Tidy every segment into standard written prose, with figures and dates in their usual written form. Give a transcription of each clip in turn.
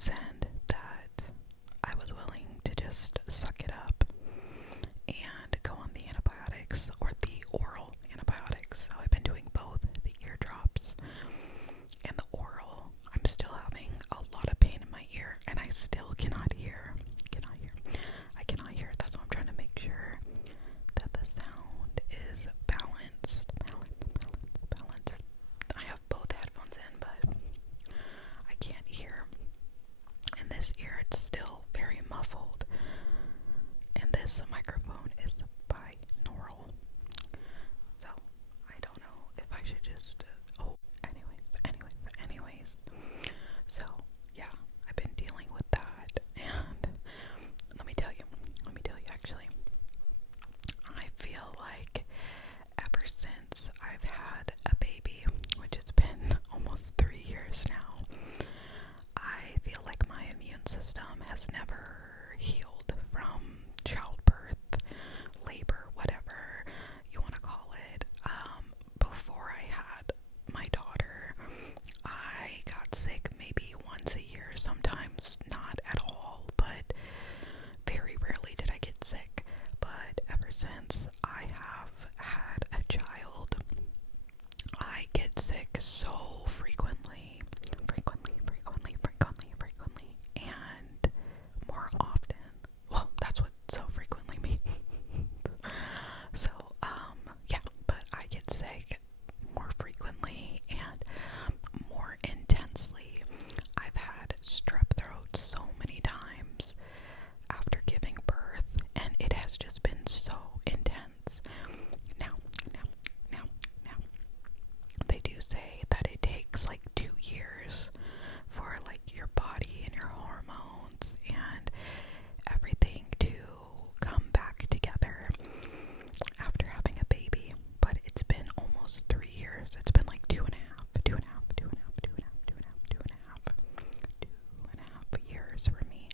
godsend that I was willing to just suck it up and go on the antibiotics, or the oral antibiotics. So I've been doing both the eardrops and the oral. I'm still having a lot of pain in my ear, and I still cannot hear. I cannot hear. That's why I'm trying to make sure that the sound is balanced. I have both headphones in, but I can't hear. In this ear, it's still very muffled. And this microphone is binaural. So, I don't know if I should just, anyways. So, yeah, I've been dealing with that, and let me tell you, actually, I feel like ever since I've had a baby, which has been almost 3 years now, I feel like my immune system has never healed from childbirth, labor, whatever you want to call it. Before I had my daughter, I got sick maybe once a year, sometimes not at all, but very rarely did I get sick. But ever since I have had a child, I get sick so frequently, and more often. Well, that's what so frequently means. So, yeah, but I get sick more frequently and more intensely. I've had strep throat so many times after giving birth, and it has just been so intense. Now, they do say that it takes like 2 years for like your body and your hormones and everything to come back together after having a baby, but it's been almost 3 years. It's been like 2.5 years for me.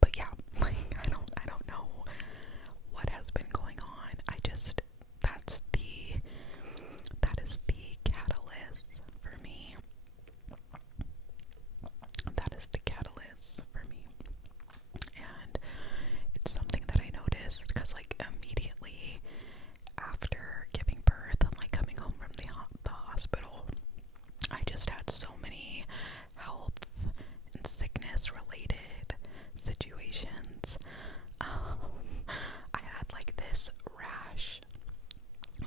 But yeah, like I don't know what has been going on. That is the catalyst for me. And it's something that I noticed because like immediately after giving birth and like coming home from the hospital, I just had so many health and sickness related situations. I had like this rash,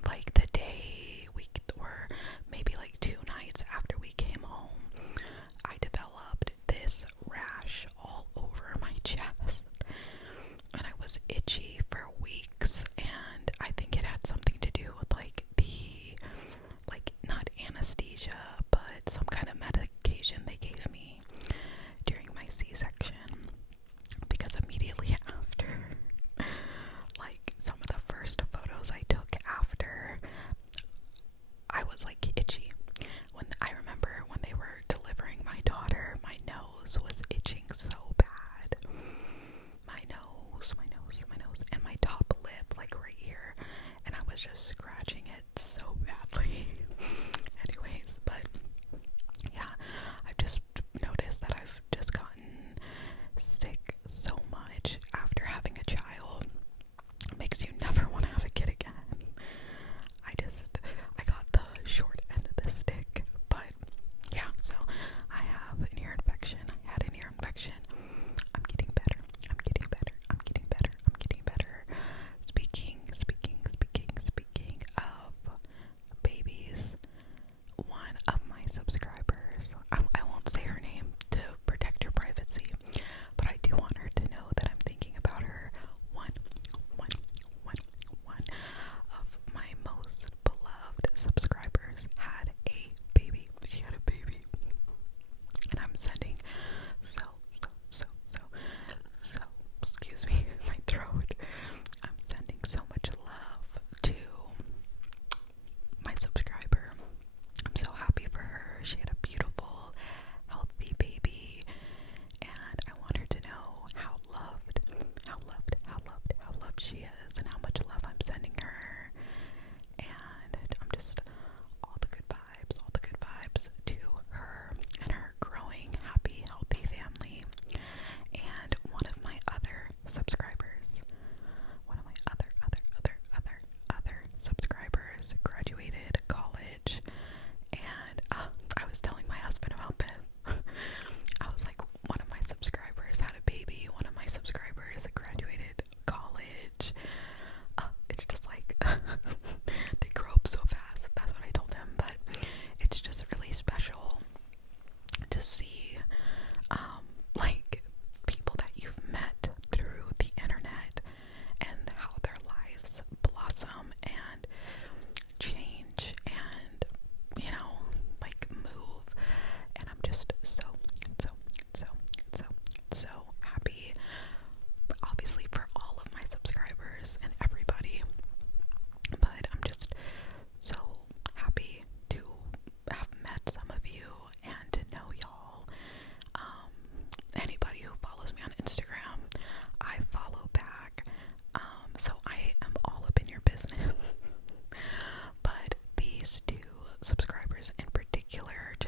like the day or maybe like 2 nights after we came home, I developed this rash all over my chest, and I was itchy for weeks, and I think it had something to do with like not anesthesia, but some kind of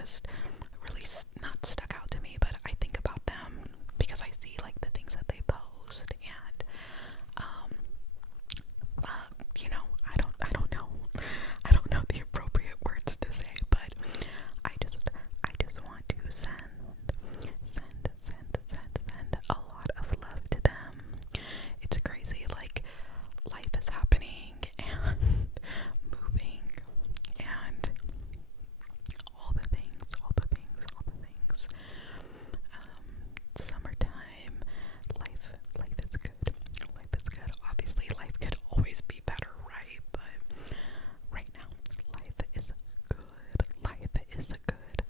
just really not stuck out to me, but I think about them because I see like the things that they post, and you know, I don't know the appropriate words to say, but I just want to send a lot of love to them. It's crazy, like life is happening and moving and all the things. Summertime, life is good. Obviously, life could always be better, right? But right now, life is good.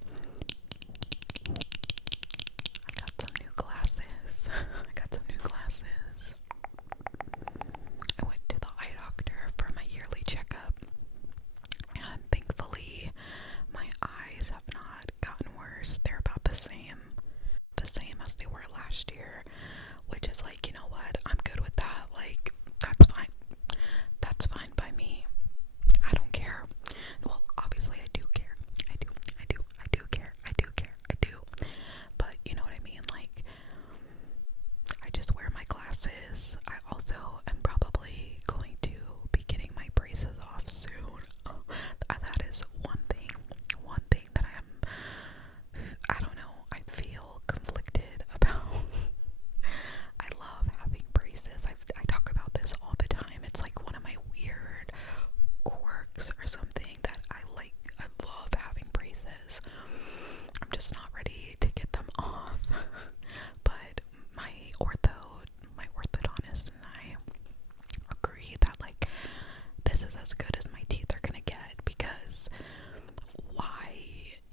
I got some new glasses. I went to the eye doctor for my yearly checkup, and thankfully, my eyes have not gotten worse. They're about the same as they were last year, which is like, you know what, I'm good with that. Like, that's fine by me. I don't care. Well, obviously I do care. I do care. But you know what I mean? Like, I just wear my glasses. I also am probably going to be getting my braces off soon. That is one thing that I don't know, I feel conflicted about. I love having braces. I talk about this all the time. It's like one of my weird quirks or something that I like. I love having braces. I'm just not ready to get them off. But my orthodontist and I agree that like this is as good as my teeth are gonna get, because why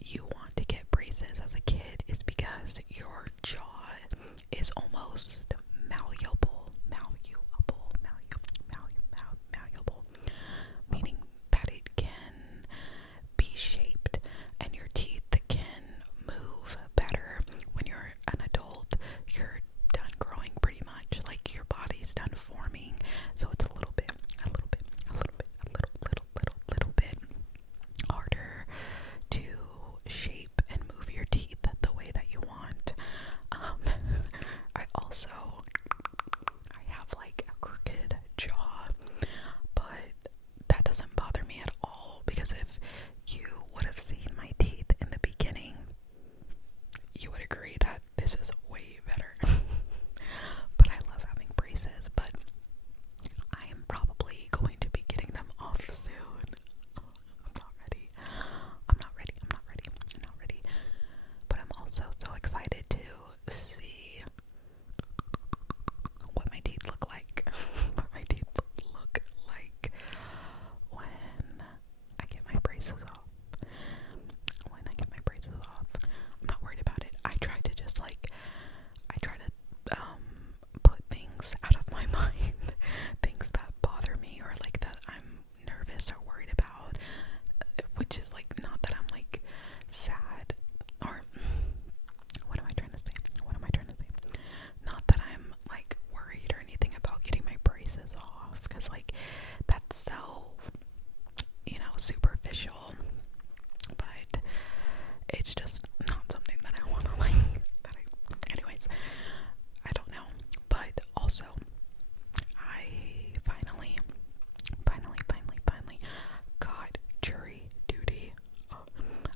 you want to get braces as a kid is because your jaw is almost malleable, meaning that it can be shaped and your teeth can move better. When you're an adult, you're done growing pretty much, like your body's done forming, so it's a little bit harder to shape and move your teeth the way that you want. I have like a crooked jaw, but that doesn't bother me at all, because if you would have seen my teeth in the beginning, you would agree that this is way better. But I love having braces, but I am probably going to be getting them off soon. I'm not ready. But I'm also so excited to see what my teeth look like. When I get my braces off. I'm not worried about it. I try to put things out of my mind, things that bother me or like that I'm nervous or worried about, which is like not that I'm like sad, or what am I trying to say? Not that I'm like worried or anything about getting my braces off, because like that's so, you know, superficial, but it's just not something that I want to like, anyways, I don't know. But also, I finally got jury duty.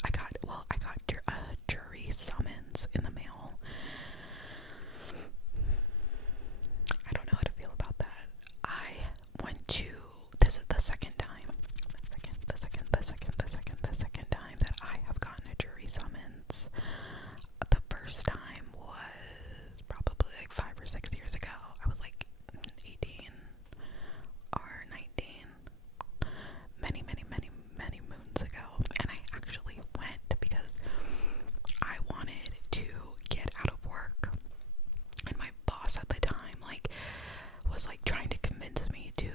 I got jury summons in the mail. I don't know how to feel about that. I went to, this is the second time that I have gotten a jury summons. The first time was probably like 5 or 6 years ago. I was like 18 or 19, many moons ago, and I actually went because I wanted to get out of work, and my boss at the time like was like trying to convince me to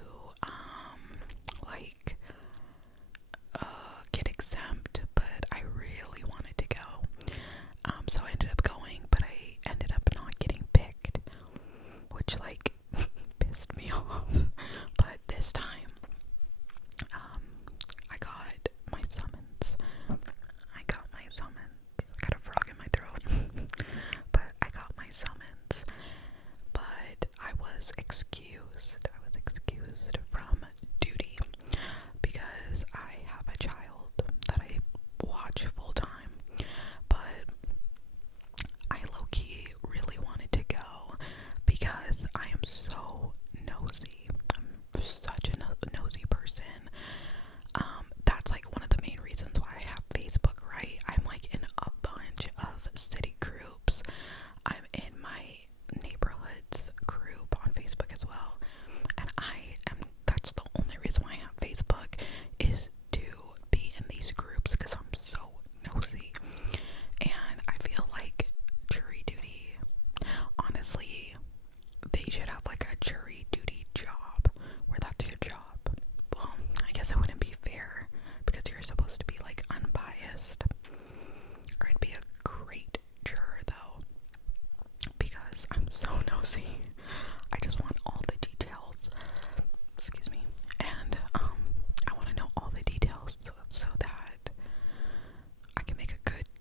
get exempt, but I really wanted to go. So I ended up going, but I ended up not getting picked, which like pissed me off. But this time, I got my summons.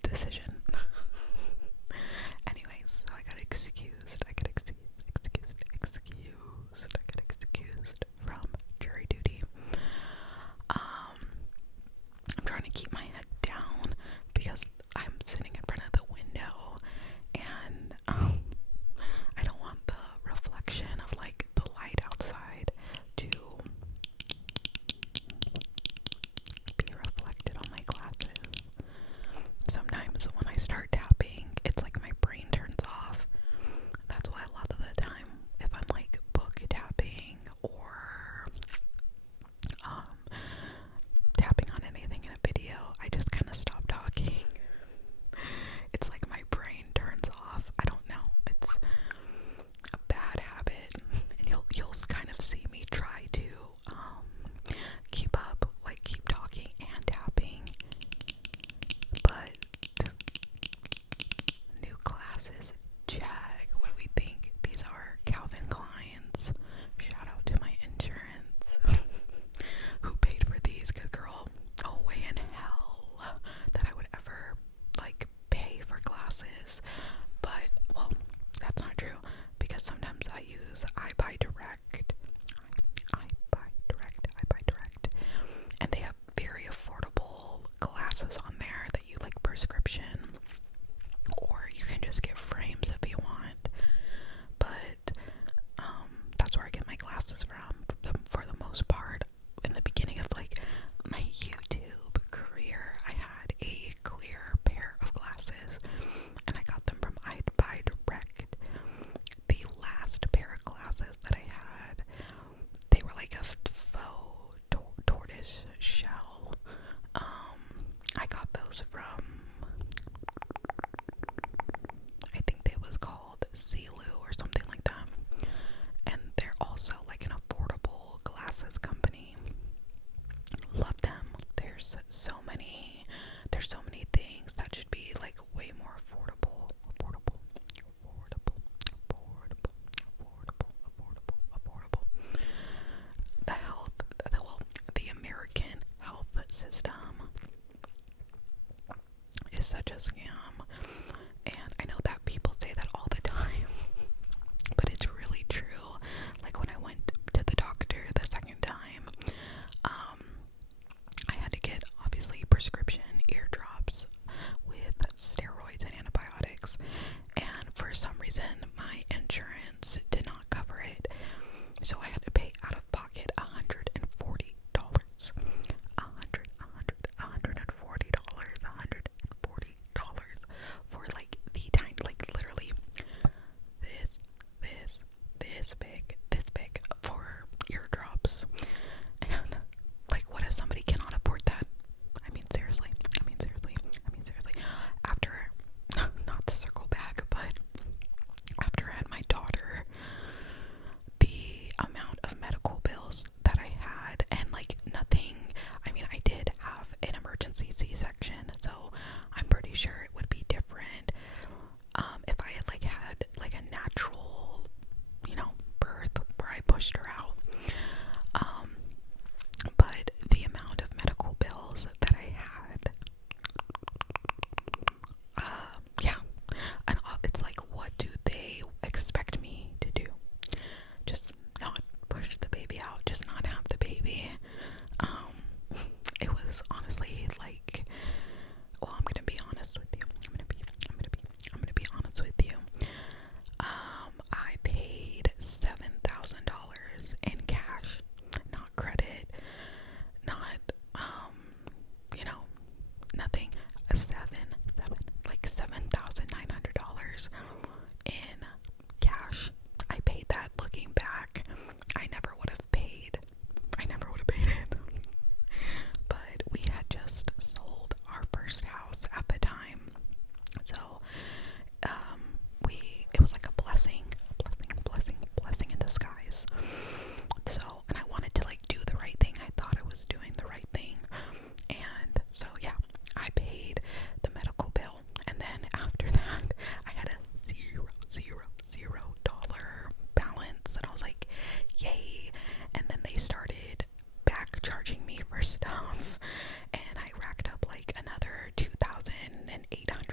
decision. Anyways, so I got excused. I got excused from jury duty. I'm trying to keep my head down because I'm sitting in front of the window, and I don't want the reflection of like the light outside to be reflected on my glasses. Sometimes when I start tapping, it's like my brain turns off. That's why a lot of the time, if I'm like book tapping or tapping on anything in a video, I just kind of stop talking. It's like my brain turns off. I don't know. It's a bad habit, and you'll kind of see me try to keep up, like keep talking and tapping. But new glasses, jag. What do we think? These are Calvin Klein's. Shout out to my insurance. Who paid for these? Good girl. Oh, way in hell that I would ever like pay for glasses. But well, that's not true, because sometimes I use I buy direct, and they have very affordable glasses on there that you like prescription, or you can just get frames if you want. But that's where I get my glasses from for the most part. In the beginning of like my YouTube career, I had a clear pair of glasses, and I got them from I buy direct. The last pair of glasses that I had, they were like a faux tortoise shell. I got those from, I think they was called Zilu or something like that, and they're also like an affordable glasses company. Love them. There's so many things that should be like way more affordable. The American health system is such a scam, and I know that people say that all the time, but it's really true. Like when I went to the doctor the second time, I had to get obviously prescription eardrops with steroids and antibiotics, and for some reason my insurance did not cover it, so I had to pay out of pocket $140. $140 for like the tiny, like literally this big for eardrops. And like, what if somebody cannot afford that? I mean seriously. After, not to circle back, but after I had my daughter, the amount of medical bills that I had, and like nothing, I mean, I did have an emergency C-section, so I'm pretty sure it would be different if I had like a natural, birth where I pushed her out. But the amount of medical bills that I had, yeah, and it's like, what do they expect me to do? Just not push the baby out, just not have the baby. It was honestly like, well, I'm gonna be honest with you. I'm gonna be honest with you. I paid $7,000 in cash, not credit, not nothing. $7,900 in cash. I paid that. Looking back, I never would have paid it. But we had just sold our first house at the time, so it was like a blessing in disguise. So, and I wanted to like do the right thing. I thought I was doing the right thing, and so yeah, I paid the medical bill, and then after that, I had a $0 balance, and I was like, yay! And then they started back charging me for stuff, and I racked up like another $2,800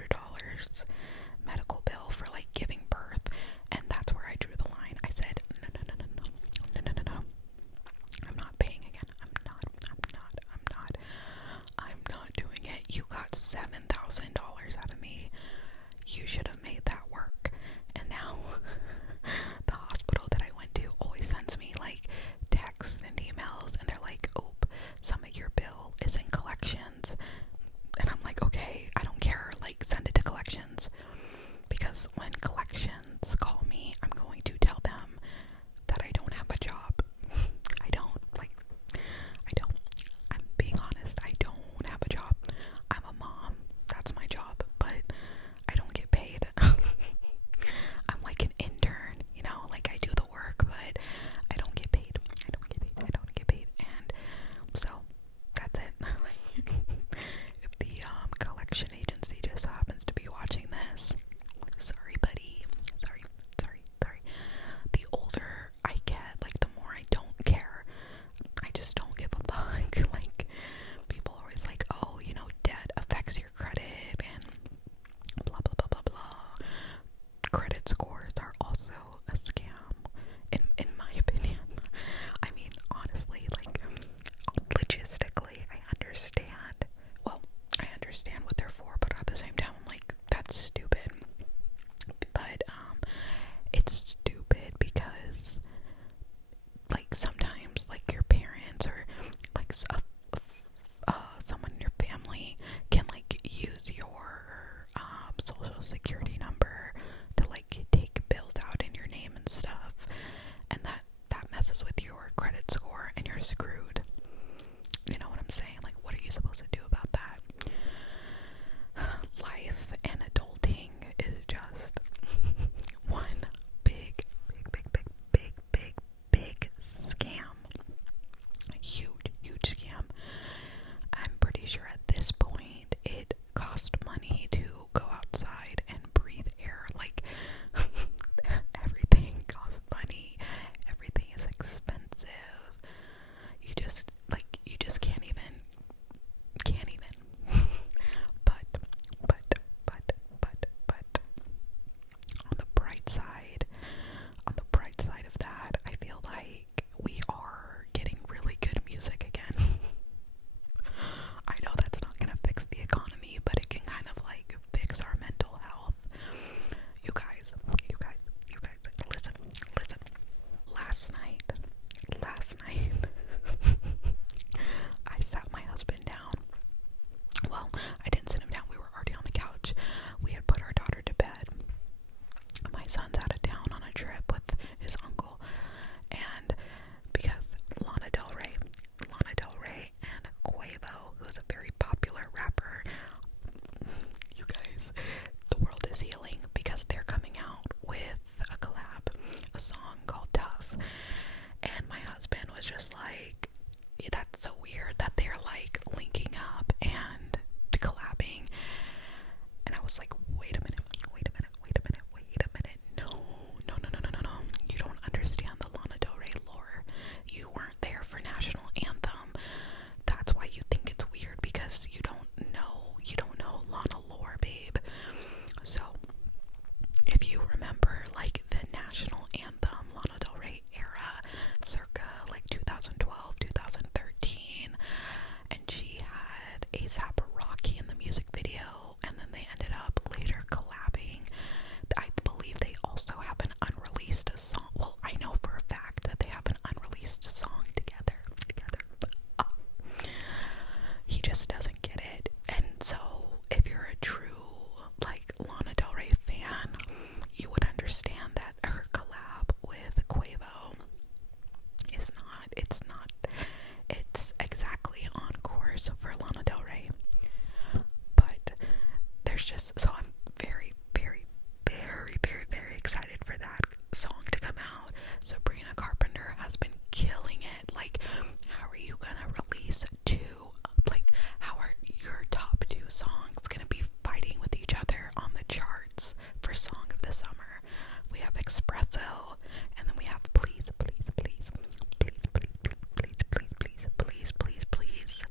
espresso, and then we have please, please, please, please, please, please, please, please, please, please, please.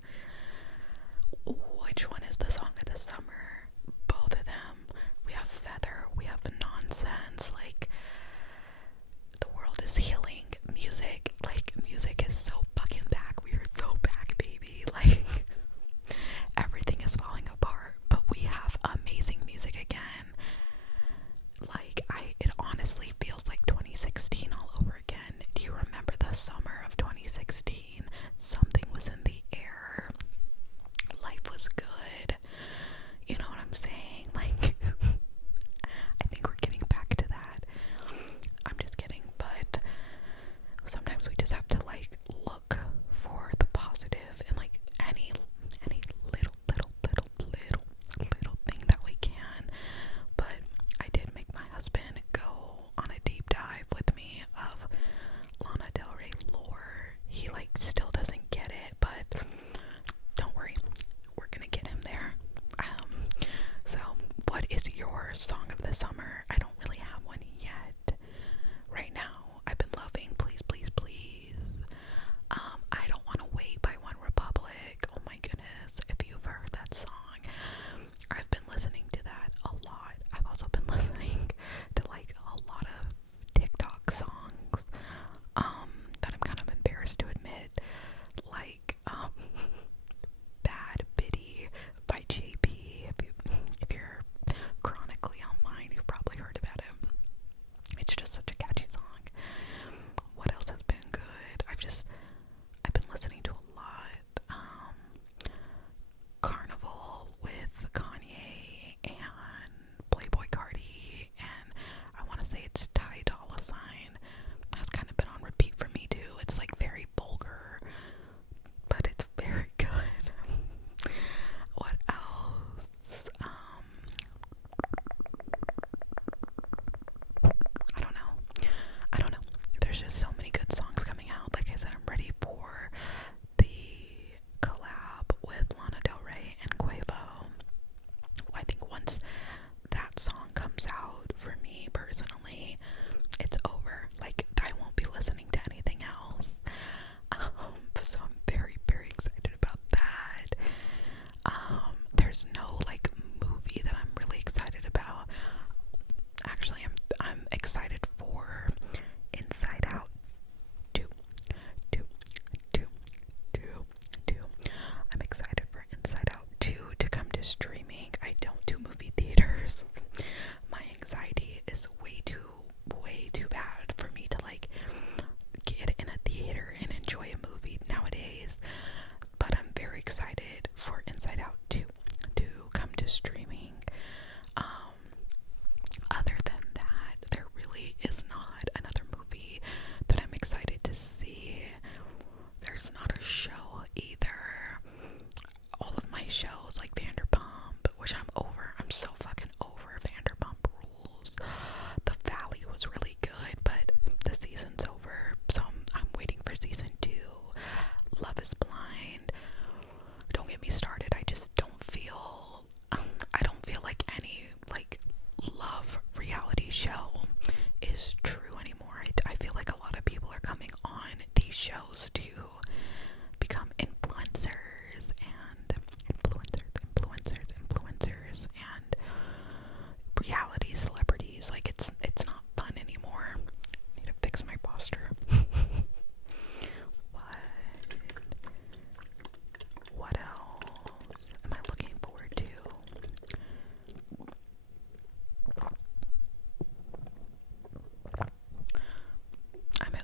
Which one is the song of the summer? Both of them. We have Feather, we have Nonsense, like, the world is healing. Music, like, music is so fucking back. We are so back, baby. Like, everything is falling apart, but we have amazing music again. Like, it honestly feels like 2016 all over again. Do you remember the summer of 2016? Something was in the air. Life was good. You know what I'm saying? Like, I think we're getting back to that. I'm just kidding, but sometimes we just have to, like, look for the positive in, like, any little thing that we can. But I did make my husband go on a deep dive with me of Lana Del Rey lore. He, like, still doesn't get it, but don't worry, we're gonna get him there. So what is your song of the summer? I don't really have one yet. Right now, I've been loving Please, Please, Please. I Don't Want to Wait by One Republic. Oh my goodness, if you've heard that song, I've been listening to that a lot. I've also been listening to, like, a lot of TikTok songs, that I'm kind of embarrassed to admit, like, Bad Biddy by JP. If you're chronically online, you've probably heard about it. It's just such a catchy song. What else has been good? I've been listening to a lot. Carnival with Kanye and Playboy Cardi, and I want to say it's Ty Dolla $ign. Has kind of been on repeat for me too. It's, like, very vulgar, but it's very good. What else? I don't know. There's just so many good songs coming out. Like I said, I'm ready for the collab with Lana Del Rey and Quavo. I think once that song comes out, for me personally, it's over. Like, I won't be listening to anything else. So I'm very, very excited about that. There's no, like, movie that I'm really excited about. Actually, I'm excited for Inside Out 2. I'm excited for Inside Out 2 to come to streaming. I don't do movie theaters. My anxiety is way too bad for me to, like, get in a theater and enjoy a movie nowadays. But I'm very excited for Inside Out 2 to come to streaming. Other than that, there really is not another movie that I'm excited to see. There's not a show either. All of my shows, like Vanderpump, which I'm over. I'm so fucking over Vanderpump Rules. The Valley was really good, but the season's over, so I'm waiting for season 2. Love is Blind. Don't get me started. I don't feel like any, like, love reality show is true anymore. I feel like a lot of people are coming on these shows to become influencers and reality celebrities. Like, it's not fun anymore. I need to fix my posture. What else am I looking forward to?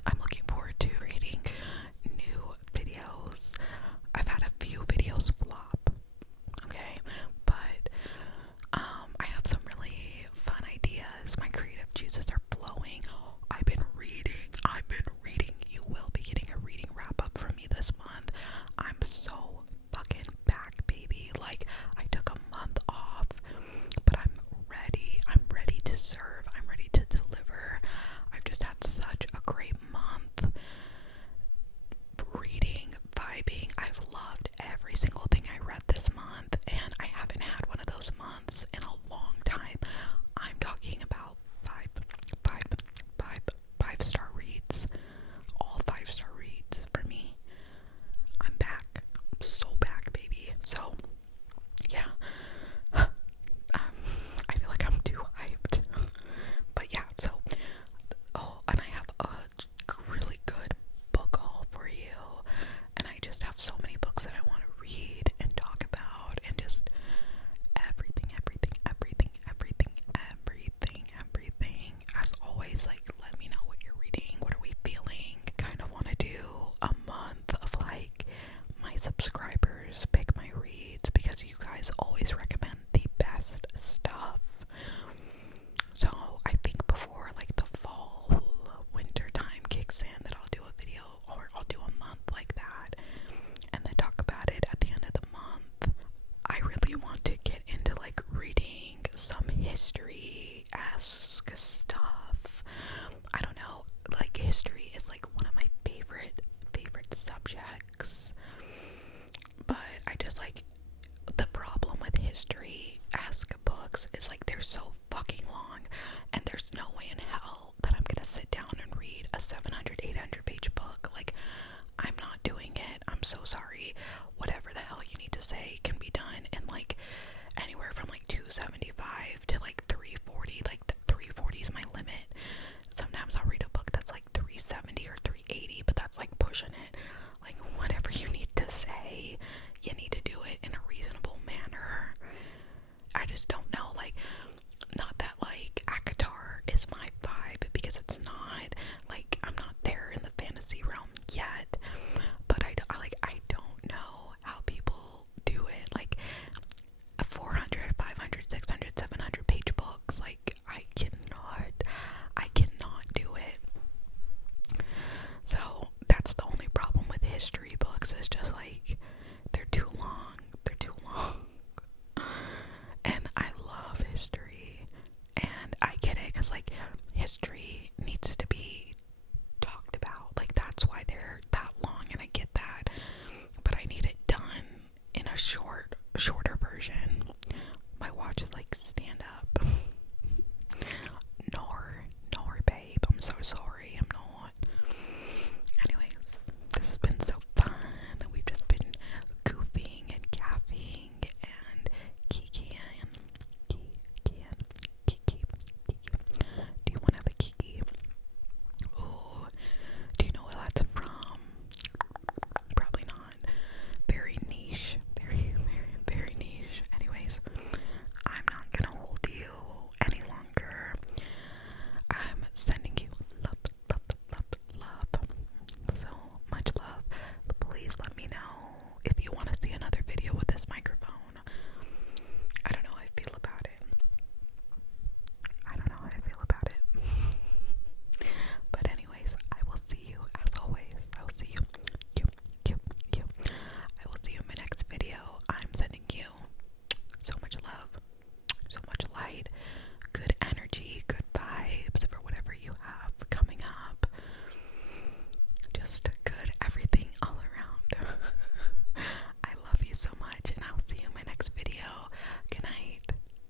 I'm looking forward to creating new videos. I've had a few videos flop, okay, but I have some really fun ideas. My creative juices are flowing. I've been reading. You will be getting a reading wrap up from me this month. I'm so fucking back, baby. Like, I took a month off, but I'm ready to serve. I'm ready to deliver. I've just had such a great month reading, vibing. I've loved every single thing I read this month, and I haven't had one of those months in a long time. I'm talking about five guys, like, let me know what you're reading. What are we feeling? Kind of want to do a month of like my subscribers pick my reads, because you guys always recommend the best stuff. So I think before like the fall winter time kicks in, that I'll do a video, or I'll do a month like that and then talk about it at the end of the month. I really want to get into like reading some history-esque stuff. I don't know, like history is like one of my favorite subjects, but I just like, the problem with history-esque books is like they're so fucking long, and there's no way in hell that I'm gonna sit down and read a 700-800 page book. Like, I'm not doing it. I'm so sorry. Whatever the hell you need to say can be done in like anywhere from like 275 to like 340. Like, the 340 is my limit. Sometimes I'll read a book that's like 370 or 380, but that's like pushing it. Like, whatever you need to say, you need to do it in a reasonable manner. I just don't know, like, not that like ACOTAR is my vibe, because it's not. Like, I'm not there in the fantasy realm yet, but I don't know how people do it. Like, 400, 500, 600, 700 page books, like, I cannot do it. So that's the only problem with history books, is just like, they're too long. And I love history, and I get it, because like history